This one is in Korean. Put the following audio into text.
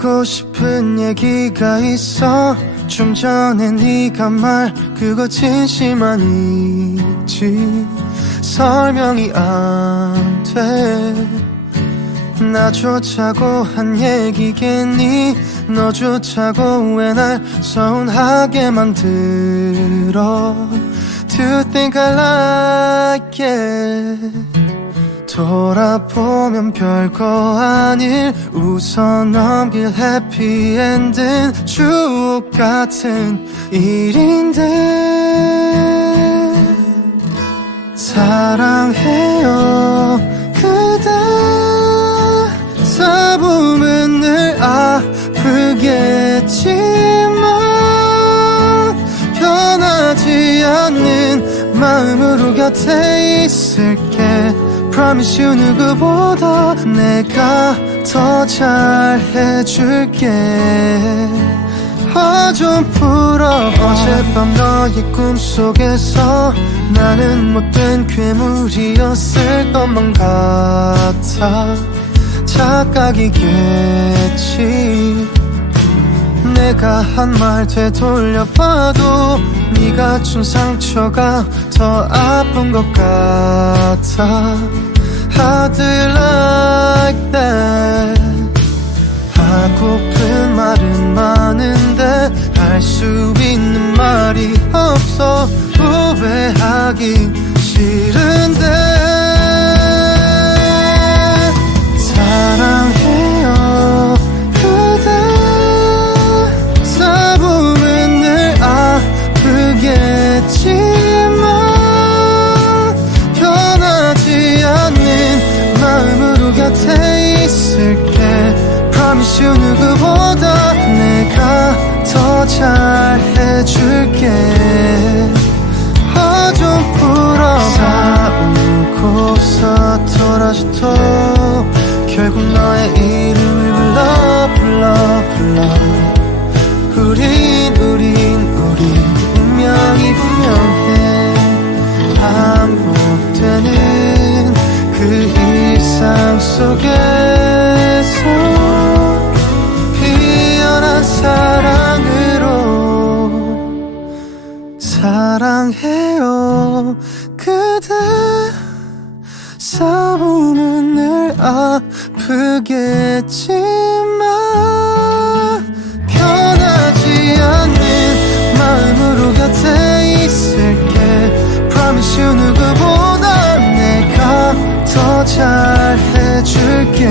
하고 싶은 얘기가 있어. 좀 전에 네가 말 그거 진심 아니지. 설명이 안 돼. 나조차고 한 얘기겠니? 너조차고 왜 날 서운하게 만들어? To think I like it 돌아보면 별거 아닐 웃어 넘길 해피엔딩 추억 같은 일인데 사랑해요 마음으로 곁에 있을게. Promise you 누구보다 내가 더 잘해줄게. 화좀 풀어 어젯밤 너의 꿈속에서 나는 못된 괴물이었을 것만 같아. 착각이겠지. 내가 한 말 되돌려봐도 준 상처가 더 아픈 것 같아. How do you like that? 하고픈 말은 많은데 할 수 있는 말이 없어. 후회하기 싫은 누구보다 내가 더 잘해줄게. 화좀 풀어 싸우고서 돌아져도 결국 너의 이름을 불러 불러 불러. 우린 우린 우린 운명이 분명해. 반복되는 그 일상 속에 사랑해요. 그대 싸우면 늘 아프겠지만 변하지 않는 마음으로 곁에 있을게. Promise you 누구보다 내가 더 잘해줄게